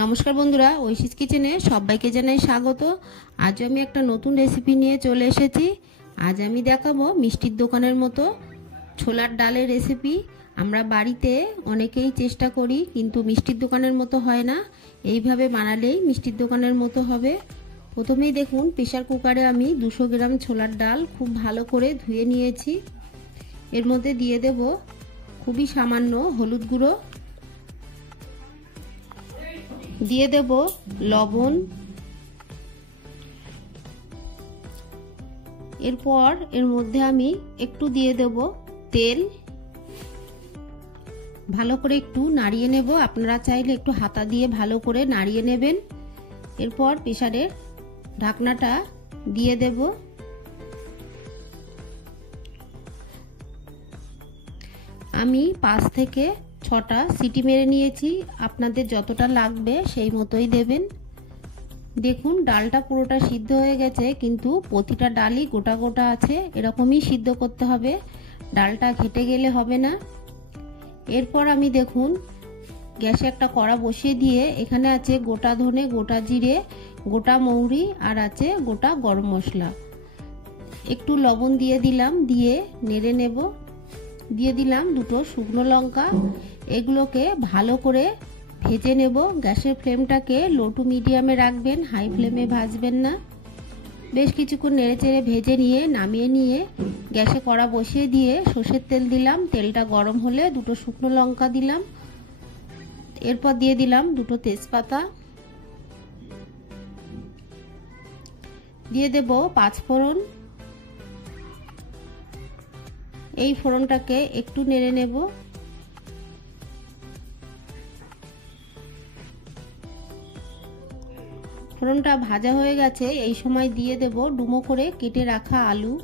নমস্কার বন্ধুরা, ঐশীস কিচেনে সবাইকে জানাই স্বাগত। আজ আমি একটা নতুন রেসিপি নিয়ে চলে এসেছি। আজ আমি দেখাবো মিষ্টির দোকানের মতো ছোলার ডালের রেসিপি। আমরা বাড়িতে অনেকেই চেষ্টা করি, কিন্তু মিষ্টির দোকানের মতো হয় না। এইভাবে বানালেই মিষ্টির দোকানের মতো হবে। প্রথমেই দেখুন, প্রেসার কুকারে আমি 200 গ্রাম ছোলার ডাল খুব ভালো করে ধুয়ে নিয়েছি। এর মধ্যে দিয়ে দেব খুবই সামান্য হলুদ গুঁড়ো, দিয়ে দেব লবণ, এরপর এর মধ্যে আমি একটু দিয়ে দেব তেল। ভালো করে একটু নাড়িয়ে নেব। আপনারা চাইলে একটু হাতা দিয়ে ভালো করে নাড়িয়ে নেবেন। এরপর প্রেসারের ঢাকনাটা দিয়ে দেব। আমি 5 থেকে 6টা সিটি মেরে নিয়েছি। আপনাদের যতটা লাগবে সেই মতোই দেবেন। দেখুন, ডালটা পুরোটা সিদ্ধ হয়ে গেছে, কিন্তু প্রতিটা ডালই গোটা গোটা আছে। এরকমই সিদ্ধ করতে হবে, ডালটা ঘেটে গেলে হবে না। এরপর আমি দেখুন গ্যাসে একটা কড়া বসিয়ে দিয়ে এখানে আছে গোটা ধনে, গোটা জিরে, গোটা মৌরি আর আছে গোটা গরম মশলা। একটু লবণ দিয়ে দিলাম, দিয়ে নেড়ে নেব। দিয়ে দিলাম 2টো শুকনো লঙ্কা। এগুলোকে ভালো করে ভেজে নেব। গ্যাসের ফ্লেমটাকে লো টু মিডিয়ামে রাখবেন, হাই ফ্লেমে ভাজবেন না। বেশ কিছুক্ষণ নেড়েচেড়ে ভেজে নিয়ে নামিয়ে নিয়ে গ্যাসে কড়া বসিয়ে দিয়ে সর্ষের তেল দিলাম। তেলটা গরম হলে 2টো শুকনো লঙ্কা দিলাম। এরপর দিয়ে দিলাম 2টো তেজপাতা, দিয়ে দেব 5 ফোড়ন। এই ফোড়নটাকে একটু নেড়ে নেব। ফোড়নটা ভাজা হয়ে গেছে। এই সময় দিয়ে দেব ডুমো করে কেটে রাখা আলু।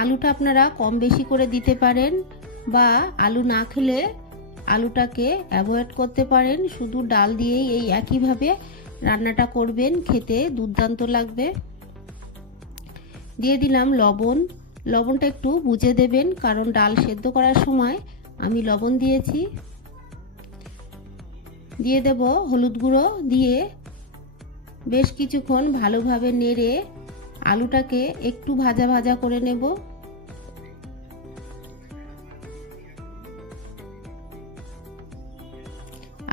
আলুটা আপনারা কম বেশি করে দিতে পারেন, বা আলু না খেলে আলুটাকে অ্যাভয়েড করতে পারেন। শুধু ডাল দিয়েই এই একইভাবে রান্নাটা করবেন, খেতে দুর্দান্ত লাগবে। দিয়ে দিলাম লবণ। লবণটা একটু বুঝে দেবেন, কারণ ডাল সেদ্ধ করার সময় আমি লবণ দিয়েছি। দিয়ে দেব হলুদ গুঁড়ো। দিয়ে বেশ কিছুক্ষণ ভালোভাবে নেড়ে আলুটাকে একটু ভাজা ভাজা করে নেব।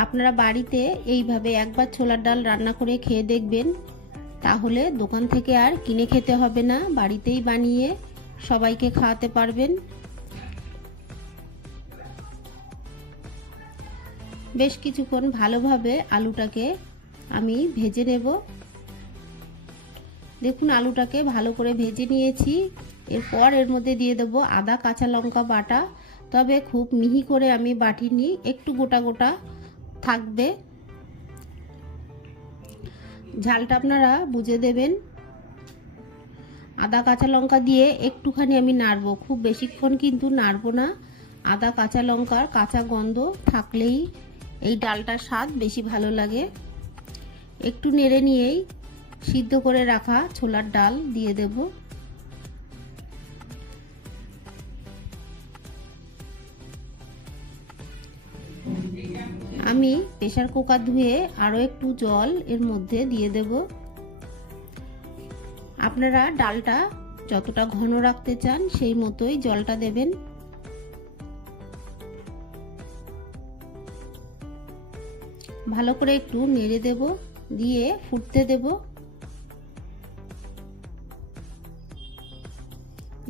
আপনারা বাড়িতে এইভাবে একবার ছোলার ডাল রান্না করে খেয়ে দেখবেন, তাহলে দোকান থেকে আর কিনে খেতে হবে না, বাড়িতেই বানিয়ে সবাইকে খাওয়াতে পারবেন। বেশ কিছুক্ষণ ভালোভাবে আলুটাকে আমি ভেজে নেব। দেখুন, আলুটাকে ভালো করে ভেজে নিয়েছি। এরপর এর মধ্যে দিয়ে দেব আদা কাঁচা লঙ্কা বাটা, তবে খুব মিহি করে আমি বাটিনি, একটু গোটা গোটা থাকবে। ঝালটা আপনারা বুঝে দেবেন। আদা কাঁচা লঙ্কা দিয়ে একটুখানি আমি নাড়বো, খুব বেশিক্ষণ কিন্তু নাড়বো না। আদা কাঁচা লঙ্কার কাঁচা গন্ধ থাকলেই এই ডালটার স্বাদ বেশি ভালো লাগে। একটু নেড়ে নিয়েই সিদ্ধ করে রাখা ছোলার ডাল দিয়ে দেব। আমি প্রেসার কুকার ধুয়ে আরো একটু জল এর মধ্যে দিয়ে দেব। আপনারা ডালটা যতটা ঘন রাখতে চান সেই মতোই জলটা দেবেন। ভালো করে একটু নেড়ে দেব, দিয়ে ফুটতে দেব।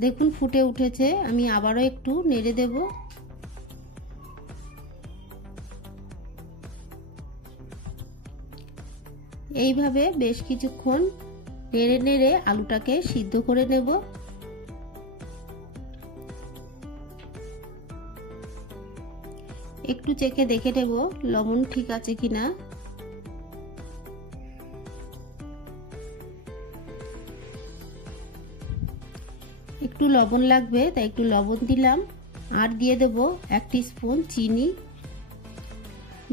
দেখুন ফুটে উঠেছে। আমি আবারও একটু নেড়ে দেব। এইভাবে বেশ কিছুক্ষণ নেড়ে নেড়ে আলুটাকে সিদ্ধ করে নেব। একটু চেখে দেখে নেব লবণ ঠিক আছে কিনা। একটু লবণ লাগবে, তাই একটু লবণ দিলাম। আর দিয়ে দেব 1 টিস্পুন চিনি।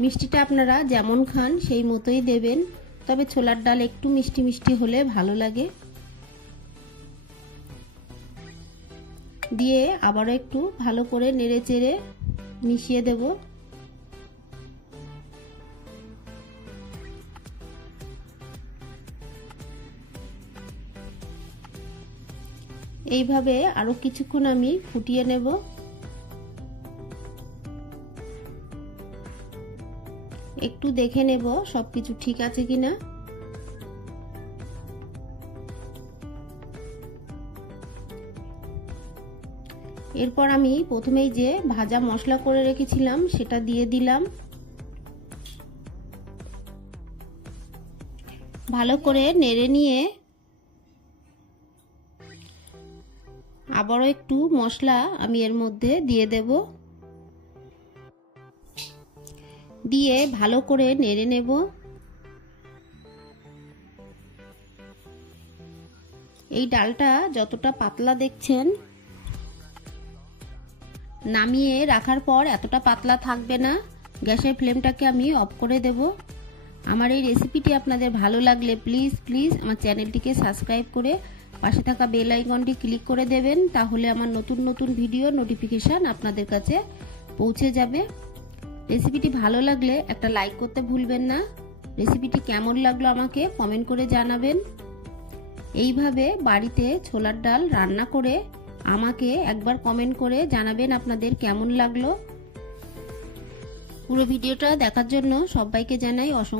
মিষ্টিটা আপনারা যেমন খান সেই মতোই দেবেন, তবে ছোলার ডাল একটু মিষ্টি মিষ্টি হলে ভালো লাগে। দিয়ে আবারও একটু ভালো করে নেড়ে চেড়ে মিশিয়ে দেব। এইভাবে আরো কিছুক্ষণ আমি ফুটিয়ে নেব। একটু দেখে নেব সবকিছু ঠিক আছে কিনা। এরপর আমি প্রথমেই যে ভাজা মশলা করে রেখেছিলাম সেটা দিয়ে দিলাম। ভালো করে নেড়ে নিয়ে আবারও একটু মশলা আমি এর মধ্যে দিয়ে দেব, দিয়ে ভালো করে নেড়ে নেব। এই ডালটা যতটা পাতলা দেখছেন, নামিয়ে রাখার পর এতটা পাতলা থাকবে না। গ্যাসের ফ্লেমটাকে আমি অফ করে দেব। আমার এই রেসিপিটি আপনাদের ভালো লাগলে প্লিজ আমার চ্যানেলটিকে সাবস্ক্রাইব করে পাশে থাকা বেল আইকনটি ক্লিক করে দেবেন, তাহলে আমার নতুন ভিডিও নোটিফিকেশান আপনাদের কাছে পৌঁছে যাবে। রেসিপিটি ভালো লাগলে একটা লাইক করতে ভুলবেন না। রেসিপিটি কেমন লাগলো আমাকে কমেন্ট করে জানাবেন। এইভাবে বাড়িতে ছোলার ডাল রান্না করে আমাকে একবার কমেন্ট করে জানাবেন আপনাদের কেমন লাগলো। পুরো ভিডিওটা দেখার জন্য সবাইকে জানাই অসংখ্য